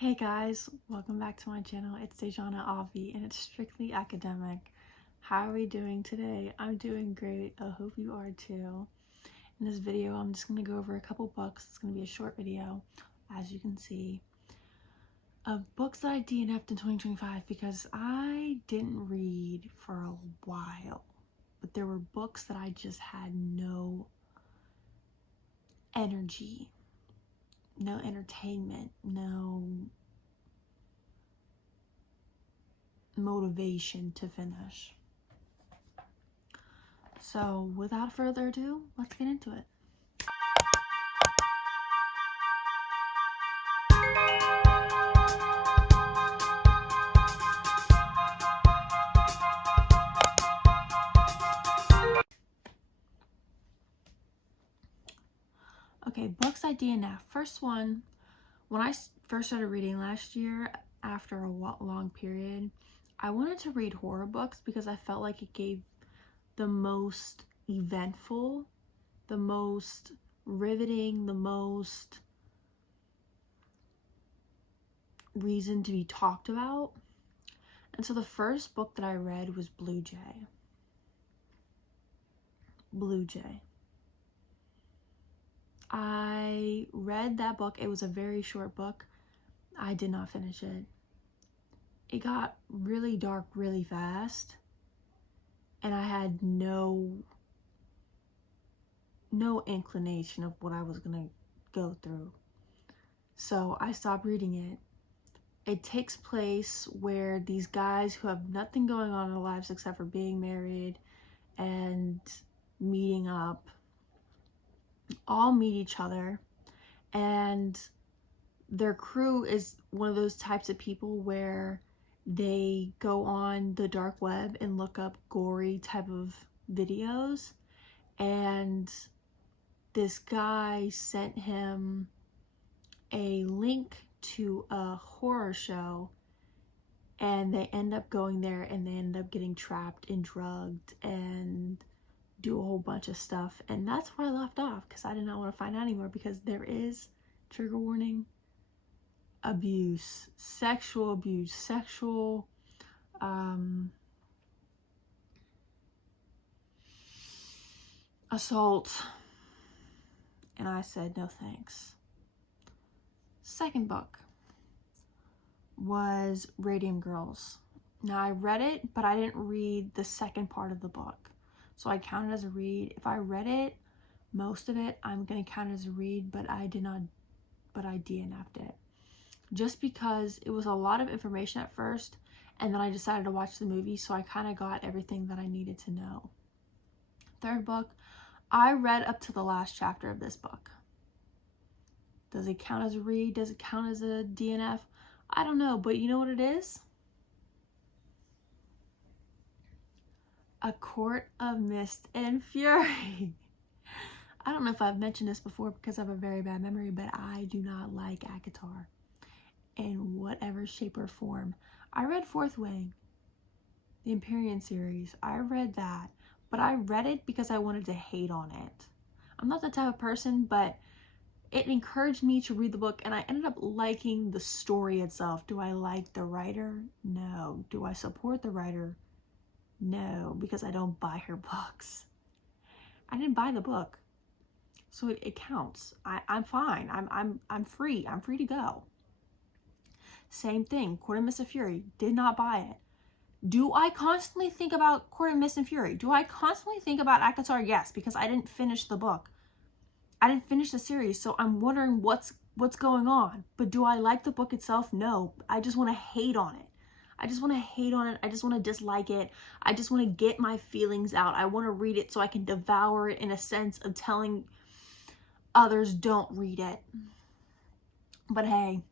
Hey guys, welcome back to my channel. It's Dejana Avi and it's strictly academic. How are we doing today? I'm doing great. I hope you are too. In this video, I'm just going to go over a couple books. It's going to be a short video, as you can see, of books that I DNF'd in 2025 because I didn't read for a while. But there were books that I just had no energy, no entertainment, no motivation to finish. So without further ado, let's get into it. Okay, books I DNF. First one, when I first started reading last year, after a long period, I wanted to read horror books because I felt like it gave the most eventful, the most riveting, the most reason to be talked about. And so the first book that I read was Blue Jay. I read that book. It was a very short book. I did not finish it. It got really dark really fast, and I had no inclination of what I was gonna go through. So I stopped reading it. It takes place where these guys who have nothing going on in their lives except for being married and meeting up all meet each other, and their crew is one of those types of people where they go on the dark web and look up gory type of videos, and this guy sent him a link to a horror show, and they end up going there and they end up getting trapped and drugged and do a whole bunch of stuff. And that's where I left off because I did not want to find out anymore, because there is, trigger warning, abuse, sexual abuse, sexual assault, and I said no thanks. Second book was Radium Girls. Now I read it, but I didn't read the second part of the book, so I count it as a read. If I read it, most of it, I'm gonna count it as a read, but I DNF'd it. Just because it was a lot of information at first, and then I decided to watch the movie, so I kind of got everything that I needed to know. Third book, I read up to the last chapter of this book. Does it count as a read? Does it count as a DNF? I don't know, but you know what it is? A Court of Mist and Fury. I don't know if I've mentioned this before because I have a very bad memory, but I do not like ACOTAR in whatever shape or form. I read Fourth Wing, the Empyrean series. I read that, but I read it because I wanted to hate on it. I'm not that type of person, but it encouraged me to read the book, and I ended up liking the story itself. Do I like the writer? No. Do I support the writer? No, because I don't buy her books. I didn't buy the book, so it counts. I'm fine. I'm free. I'm free to go. Same thing. Court of Mist and Fury. Did not buy it. Do I constantly think about Court of Mist and Fury? Do I constantly think about ACOTAR? Yes, because I didn't finish the book. I didn't finish the series, so I'm wondering what's going on. But do I like the book itself? No. I just want to hate on it. I just want to hate on it. I just want to dislike it. I just want to get my feelings out. I want to read it so I can devour it, in a sense of telling others don't read it. But hey,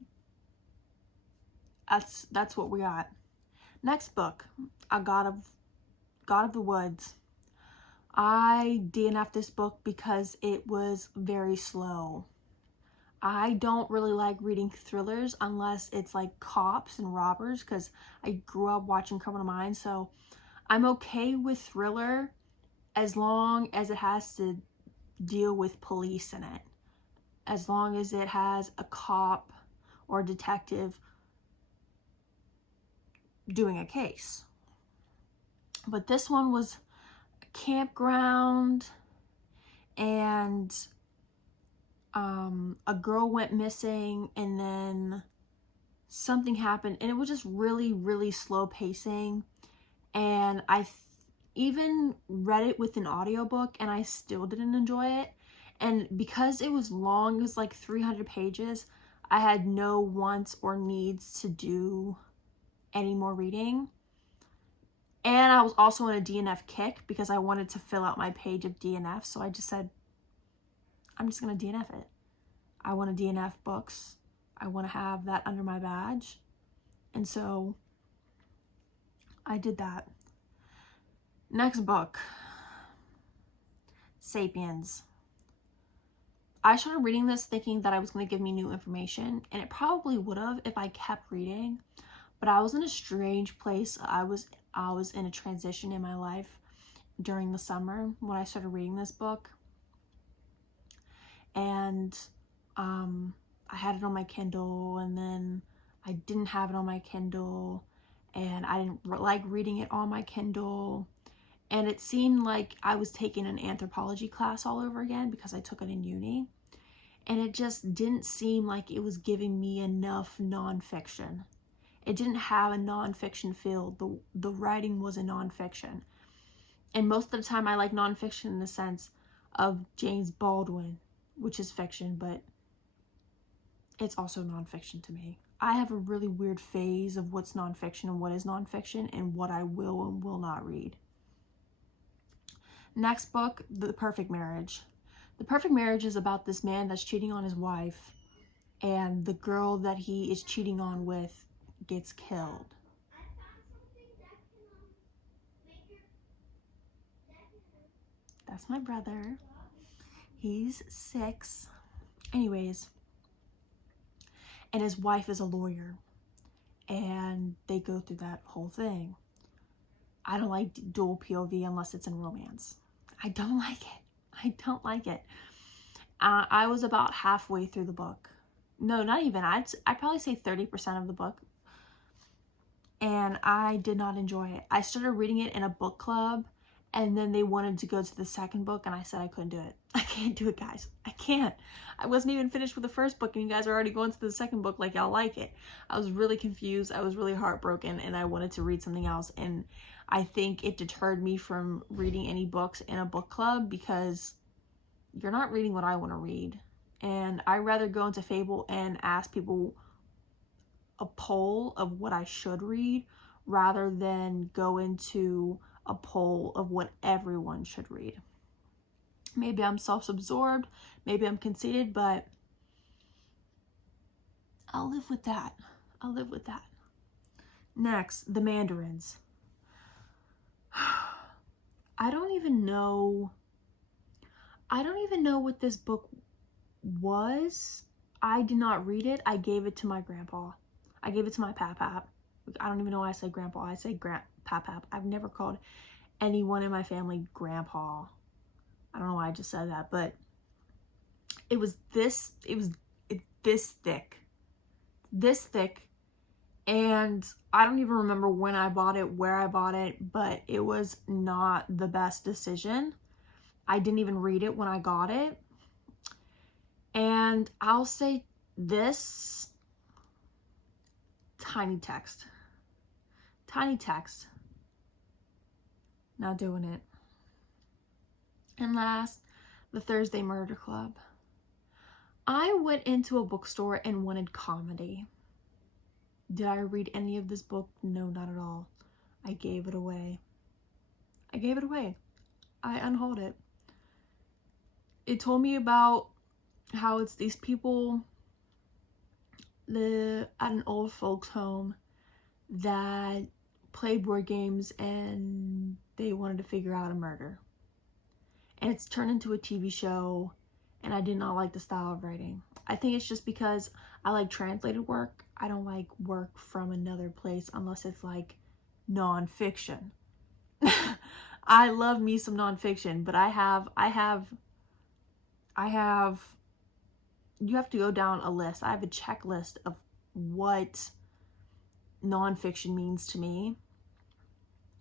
that's what we got. Next book, A God of the Woods. I DNF'd this book because it was very slow. I don't really like reading thrillers unless it's like cops and robbers, because I grew up watching Criminal Minds, so I'm okay with thriller as long as it has to deal with police in it. As long as it has a cop or a detective doing a case. But this one was a campground, and a girl went missing, and then something happened, and it was just really, really slow pacing. And I even read it with an audiobook, and I still didn't enjoy it. And because it was long, it was like 300 pages, I had no wants or needs to do any more reading. And I was also on a DNF kick because I wanted to fill out my page of DNF. So I just said, I'm just going to DNF it. I want to DNF books. I want to have that under my badge. And so I did that. Next book, Sapiens. I started reading this thinking that it was going to give me new information, and it probably would have if I kept reading, but I was in a strange place. I was in a transition in my life during the summer when I started reading this book, and I had it on my Kindle, and then I didn't have it on my Kindle, and I didn't like reading it on my Kindle. And it seemed like I was taking an anthropology class all over again because I took it in uni. And it just didn't seem like it was giving me enough nonfiction. It didn't have a nonfiction feel. The writing was a nonfiction. And most of the time I like nonfiction in the sense of James Baldwin, which is fiction, but it's also nonfiction to me. I have a really weird phase of what's nonfiction and what is nonfiction and what I will and will not read. Next book, The Perfect Marriage. The Perfect Marriage is about this man that's cheating on his wife, and the girl that he is cheating on with gets killed. That's my brother. He's 6. Anyways, and his wife is a lawyer, and they go through that whole thing. I don't like dual POV unless it's in romance. I don't like it. I don't like it. I was about halfway through the book. No, not even. I'd probably say 30% of the book. And I did not enjoy it. I started reading it in a book club, and then they wanted to go to the second book, and I said I couldn't do it. I can't do it, guys. I can't. I wasn't even finished with the first book, and you guys are already going to the second book like y'all like it. I was really confused. I was really heartbroken, and I wanted to read something else. And I think it deterred me from reading any books in a book club because you're not reading what I want to read. And I'd rather go into Fable and ask people a poll of what I should read rather than go into a poll of what everyone should read. Maybe I'm self-absorbed, maybe I'm conceited, but I'll live with that. I'll live with that. Next, The Mandarins. I don't even know what this book was. I did not read it. I gave it to my grandpa. I gave it to my pap-pap. I don't even know why I say grandpa. I say pap-pap. I've never called anyone in my family grandpa. I don't know why I just said that, but it was this thick. This thick. And I don't even remember when I bought it, where I bought it, but it was not the best decision. I didn't even read it when I got it. And I'll say this, tiny text. Not doing it. And last, The Thursday Murder Club. I went into a bookstore and wanted comedy. Did I read any of this book? No, not at all. I gave it away. I unhauled it. It told me about how it's these people live at an old folks home that play board games and they wanted to figure out a murder. And it's turned into a TV show, and I did not like the style of writing. I think it's just because I like translated work. I don't like work from another place unless it's like nonfiction. I love me some nonfiction, but you have to go down a list. I have a checklist of what nonfiction means to me.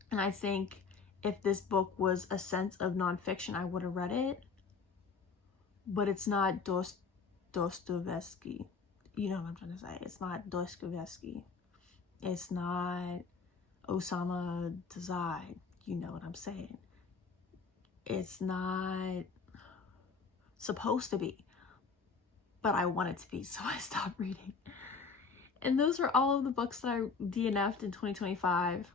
And I think if this book was a sense of nonfiction, I would have read it. But it's not Dostoevsky. You know what I'm trying to say. It's not Dostoevsky. It's not Osama Dazai. You know what I'm saying. It's not supposed to be. But I want it to be, so I stopped reading. And those were all of the books that I DNF'd in 2025.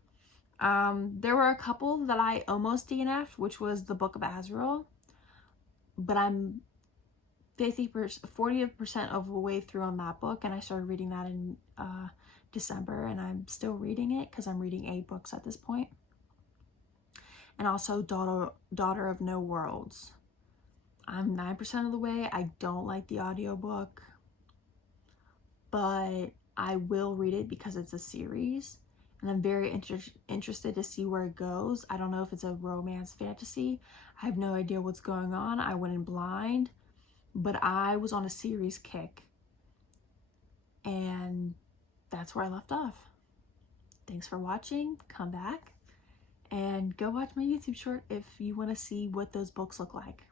There were a couple that I almost DNF'd, which was the Book of Azrael. But I'm 40% of the way through on that book, and I started reading that in December, and I'm still reading it because I'm reading 8 books at this point. And also Daughter of No Worlds. I'm 9% of the way. I don't like the audiobook, but I will read it because it's a series, and I'm very interested to see where it goes. I don't know if it's a romance fantasy. I have no idea what's going on. I went in blind, but I was on a series kick, and that's where I left off. Thanks for watching. Come back and go watch my YouTube short if you want to see what those books look like.